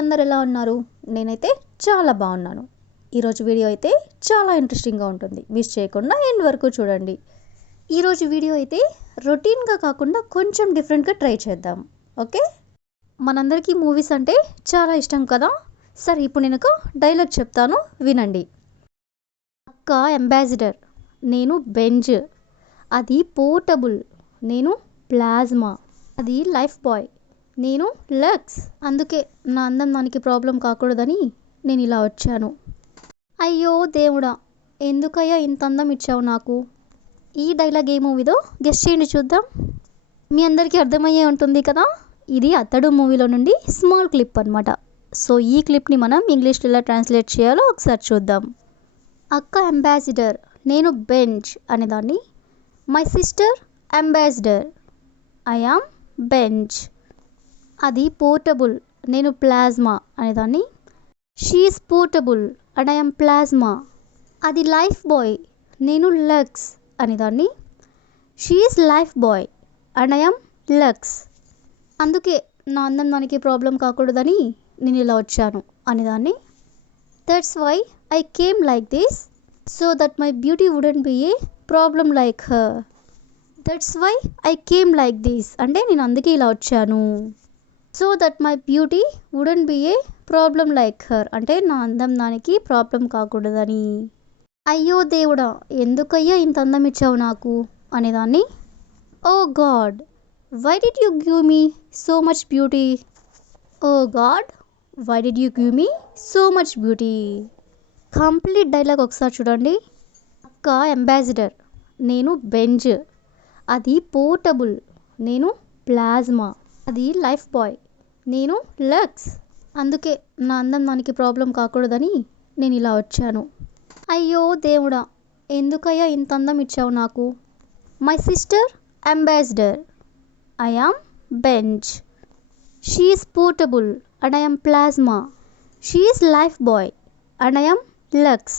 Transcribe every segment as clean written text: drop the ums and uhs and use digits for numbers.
అందరు ఎలా ఉన్నారు? నేనైతే చాలా బాగున్నాను. ఈరోజు వీడియో అయితే చాలా ఇంట్రెస్టింగ్గా ఉంటుంది. మిస్ చేయకుండా ఎండ్ వరకు చూడండి. ఈరోజు వీడియో అయితే రొటీన్గా కాకుండా కొంచెం డిఫరెంట్గా ట్రై చేద్దాం. ఓకే, మనందరికీ మూవీస్ అంటే చాలా ఇష్టం కదా. సరే, ఇప్పుడు నేను ఒక డైలాగ్ చెప్తాను, వినండి. అక్క అంబాసిడర్, నేను బెంజ్. అది పోర్టబుల్, నేను ప్లాజ్మా. అది లైఫ్ బాయ్, నేను లక్స్. అందుకే నా అందం దానికి ప్రాబ్లం కాకూడదని నేను ఇలా వచ్చాను. అయ్యో దేవుడా, ఎందుకయ్యా ఇంత అందం ఇచ్చావు నాకు? ఈ డైలాగ్ ఏ మూవీదో గెస్ట్ చేయండి చూద్దాం. మీ అందరికీ అర్థమయ్యే ఉంటుంది కదా. ఇది అతడు మూవీలో నుండి స్మాల్ క్లిప్ అనమాట. సో ఈ క్లిప్ని మనం ఇంగ్లీష్లో ఎలా ట్రాన్స్లేట్ చేయాలో ఒకసారి చూద్దాం. అక్క అంబాసిడర్, నేను బెంచ్ అనేదాన్ని. My sister Ambassador, I am Benz. అది పోర్టబుల్, నేను ప్లాజ్మా అనేదాన్ని. She's portable and I'm plasma. అది లైఫ్ బాయ్, నేను లక్స్ అనేదాన్ని. She's Lifebuoy and I'm Lux. అందుకే నా అందం దానికి ప్రాబ్లం కాకూడదని నేను ఇలా వచ్చాను అనేదాన్ని. That's why I came like this so that my beauty wouldn't be a problem like her. That's why I came like this అంటే నేను అందుకే ఇలా వచ్చాను. So that my beauty wouldn't be a problem like her అంటే నా అందం దానికి problem కాకూడదని. అయ్యో దేవుడా, ఎందుకయ్యా ఇంత అందం ఇచ్చావు నాకు అనేదాన్ని. Oh God, why did you give me so much beauty? Oh God, why did you give me so much beauty? Complete dialogue ఒకసారి చూడండి. అక్క అంబాసిడర్, నేను బెంజ్. అది పోర్టబుల్, నేను ప్లాజ్మా. అది లైఫ్ బాయ్, నేను లక్స్. అందుకే నా అందం దానికి ప్రాబ్లం కాకూడదని నేను ఇలా వచ్చాను. అయ్యో దేవుడా, ఎందుకయ్యా ఇంత అందం ఇచ్చావు నాకు? My sister Ambassador, I am Benz. She's portable and I am plasma. She's Lifebuoy and I am Lux.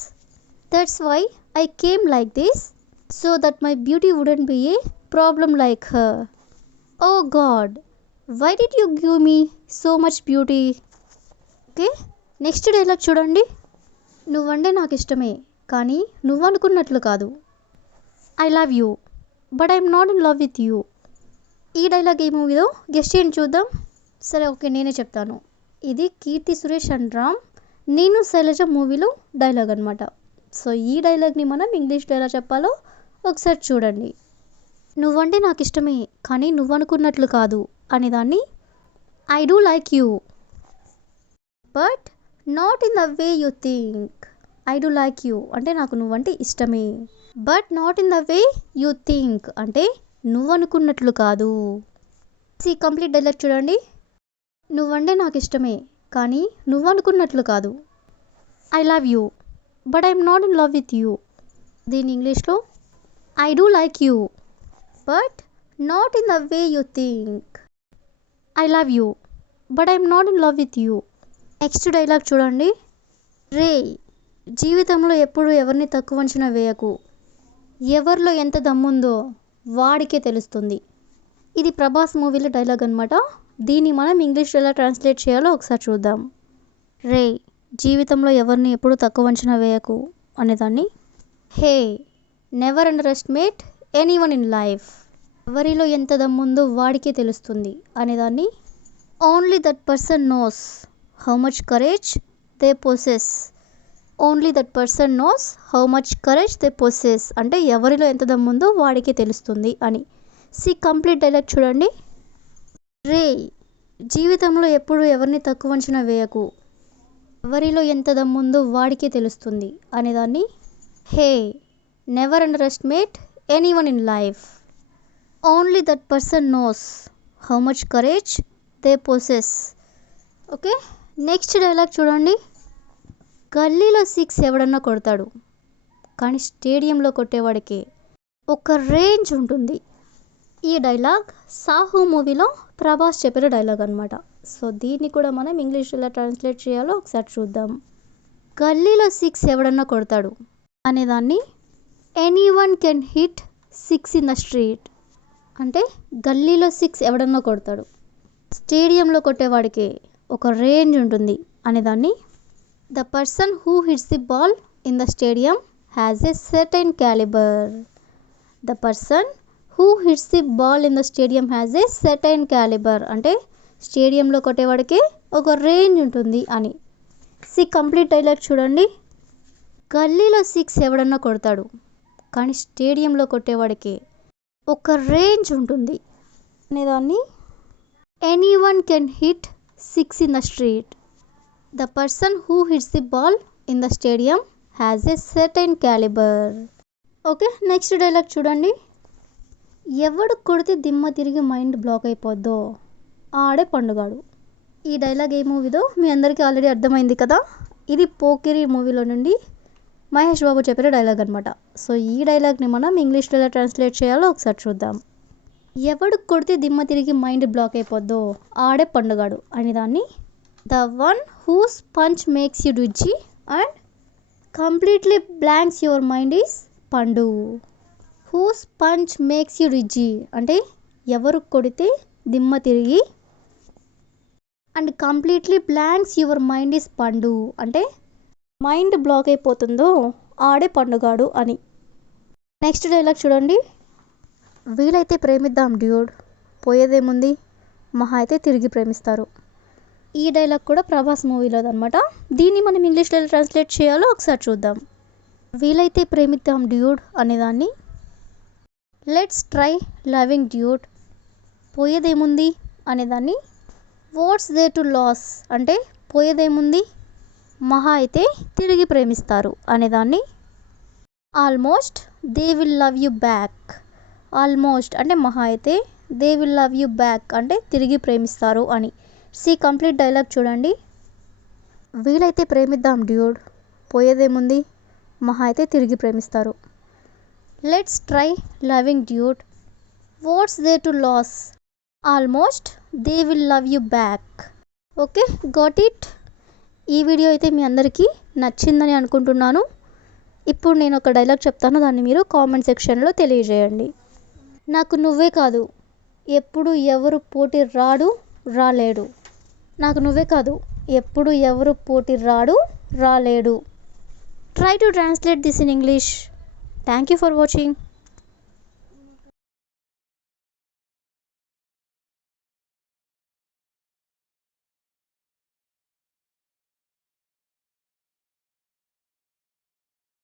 That's why I came like this so that my beauty wouldn't be a problem like her. Oh God, why did you give me so much beauty? Okay, next dialogue చూడండి. నువ్వంటే నాకు ఇష్టమే, కానీ నువ్వు అనుకున్నట్లు కాదు. I love you but I'm not in love with you. ఈ dialogue ఏ మూవీదో guest చేయండి చూద్దాం. సరే ఓకే, నేనే చెప్తాను. ఇది కీర్తి సురేష్ అండ్ రామ్ నేను శైలజ మూవీలో డైలాగ్ అనమాట. సో ఈ డైలాగ్ని మనం ఇంగ్లీష్లో ఎలా చెప్పాలో ఒకసారి చూడండి. నువ్వంటే నాకు ఇష్టమే, కానీ నువ్వు అనుకున్నట్లు కాదు అనేదాన్ని. I do like you but not in the way you think. I do like you అంటే నాకు నువ్వంటే ఇష్టమే, but not in the way you think అంటే నువ్వు అనుకున్నట్లు కాదు. సి కంప్లీట్ డైలాగ్ చూడండి. నువ్వంటే నాకు ఇష్టమే, కానీ నువ్వు అనుకున్నట్లు కాదు. I love you but I'm not in love with you. దీని ఇంగ్లీష్లో I do like you but not in the way you think. I love you but I'm not in love with you. Next dialogue చూడండి. రే, జీవితంలో ఎప్పుడు ఎవరిని తక్కువ అంచనా వేయకు. ఎవరిలో ఎంత దమ్ముందో వాడికే తెలుస్తుంది. ఇది ప్రభాస్ మూవీలో డైలాగ్ అనమాట. దీన్ని మనం ఇంగ్లీష్లో ఎలా ట్రాన్స్లేట్ చేయాలో ఒకసారి చూద్దాం. రే, జీవితంలో ఎవరిని ఎప్పుడు తక్కువ అంచనా వేయకు అనేదాన్ని. Hey, never underestimate anyone in life. ఎవరిలో ఎంత దమ్ముందో వాడికే తెలుస్తుంది అనేదాన్ని. Only that person knows how much courage they possess. Only that person knows how much courage they possess అంటే ఎవరిలో ఎంత దమ్ముందో వాడికే తెలుస్తుంది అని. సి కంప్లీట్ డైలాగ్ చూడండి. రే, జీవితంలో ఎప్పుడు ఎవరిని తక్కువ అంచనా వేయకు. ఎవరిలో ఎంత దమ్ముందో వాడికే తెలుస్తుంది అనేదాన్ని. Hey, never underestimate anyone in life. Only that person knows how much courage they possess. Okay, next dialogue చూడండి. గల్లీలో 6 ఎవడన్నా కొడతాడు, కానీ స్టేడియంలో కొట్టేవాడికి ఒక రేంజ్ ఉంటుంది. ఈ డైలాగ్ సాహు మూవీలో ప్రభాస్ చెప్పిన డైలాగ్ అనమాట. సో దీన్ని కూడా మనం ఇంగ్లీష్లో ఎలా ట్రాన్స్లేట్ చేయాలో ఒకసారి చూద్దాం. గల్లీలో 6 ఎవడన్నా కొడతాడు అనేదాన్ని. Anyone can hit 6 in the street అంటే గల్లీలో 6 ఎవడన్నా కొడతాడు, స్టేడియంలో కొట్టేవాడికి ఒక రేంజ్ ఉంటుంది అనేదాన్ని the person who hits the ball in the stadium has a certain calibre. The person who hits the ball in the stadium has a certain calibre అంటే స్టేడియంలో కొట్టేవాడికి ఒక రేంజ్ ఉంటుంది అని. కంప్లీట్ డైలాగ్ చూడండి. గల్లీలో 6 ఎవడన్నా కొడతాడు, కానీ స్టేడియంలో కొట్టేవాడికి ఒక రేంజ్ ఉంటుంది అనేదాన్ని anyone can hit 6 in the street. The person who hits the ball in the stadium has a certain calibre. Okay, next dialogue చూడండి. ఎవడు కొడితే దిమ్మ తిరిగి మైండ్ బ్లాక్ అయిపోద్దో ఆడే పండుగాడు. ఈ డైలాగ్ ఏ మూవీదో మీ అందరికీ ఆల్రెడీ అర్థమైంది కదా. ఇది పోకిరి మూవీలో నుండి మహేష్ బాబు చెప్పిన డైలాగ్ అనమాట. సో ఈ డైలాగ్ని మనం ఇంగ్లీష్లో ఎలా ట్రాన్స్లేట్ చేయాలో ఒకసారి చూద్దాం. ఎవడు కొడితే దిమ్మ తిరిగి మైండ్ బ్లాక్ అయిపోద్దో ఆడే పండుగాడు అనేదాన్ని the one whose punch makes you dizzy and completely blanks your mind is Pandu. Whose punch makes you dizzy అంటే ఎవరు కొడితే దిమ్మ తిరిగి and completely blanks your mind is Pandu అంటే మైండ్ బ్లాక్ అయిపోతుందో ఆడే పండుగాడు అని. నెక్స్ట్ డైలాగ్ చూడండి. వీలైతే ప్రేమిద్దాం డ్యూడ్, పోయేదేముంది, మహా అయితే తిరిగి ప్రేమిస్తారు. ఈ డైలాగ్ కూడా ప్రభాస్ మూవీలోదనమాట. దీన్ని మనం ఇంగ్లీష్లో ఎలా ట్రాన్స్లేట్ చేయాలో ఒకసారి చూద్దాం. వీలైతే ప్రేమిద్దాం డ్యూడ్ అనేదాన్ని లెట్స్ ట్రై లవింగ్ డ్యూడ్, పోయేదేముంది అనేదాన్ని వాట్స్ దే టు లాస్ అంటే పోయేదేముంది, మహా అయితే తిరిగి ప్రేమిస్తారు అనేదాన్ని almost they will love you back. Almost అంటే మహా అయితే, they will love you back అంటే తిరిగి ప్రేమిస్తారు అని. కంప్లీట్ డైలాగ్ చూడండి. వీలైతే ప్రేమిద్దాం డ్యూడ్, పోయేదేముంది, మహా అయితే తిరిగి ప్రేమిస్తారు. Let's try loving dude, what's there to lose, almost they will love you back. Okay, got it. ఈ వీడియో అయితే మీ అందరికీ నచ్చిందని అనుకుంటున్నాను. ఇప్పుడు నేను ఒక డైలాగ్ చెప్తాను, దాన్ని మీరు కామెంట్ సెక్షన్లో తెలియజేయండి. నాకు నువ్వే కాదు ఎప్పుడు ఎవరు పోటీ రాలేడు. నాకు నువ్వే కాదు ఎప్పుడు ఎవరు పోటీ రాలేడు. Try to translate this in English. Thank you for watching.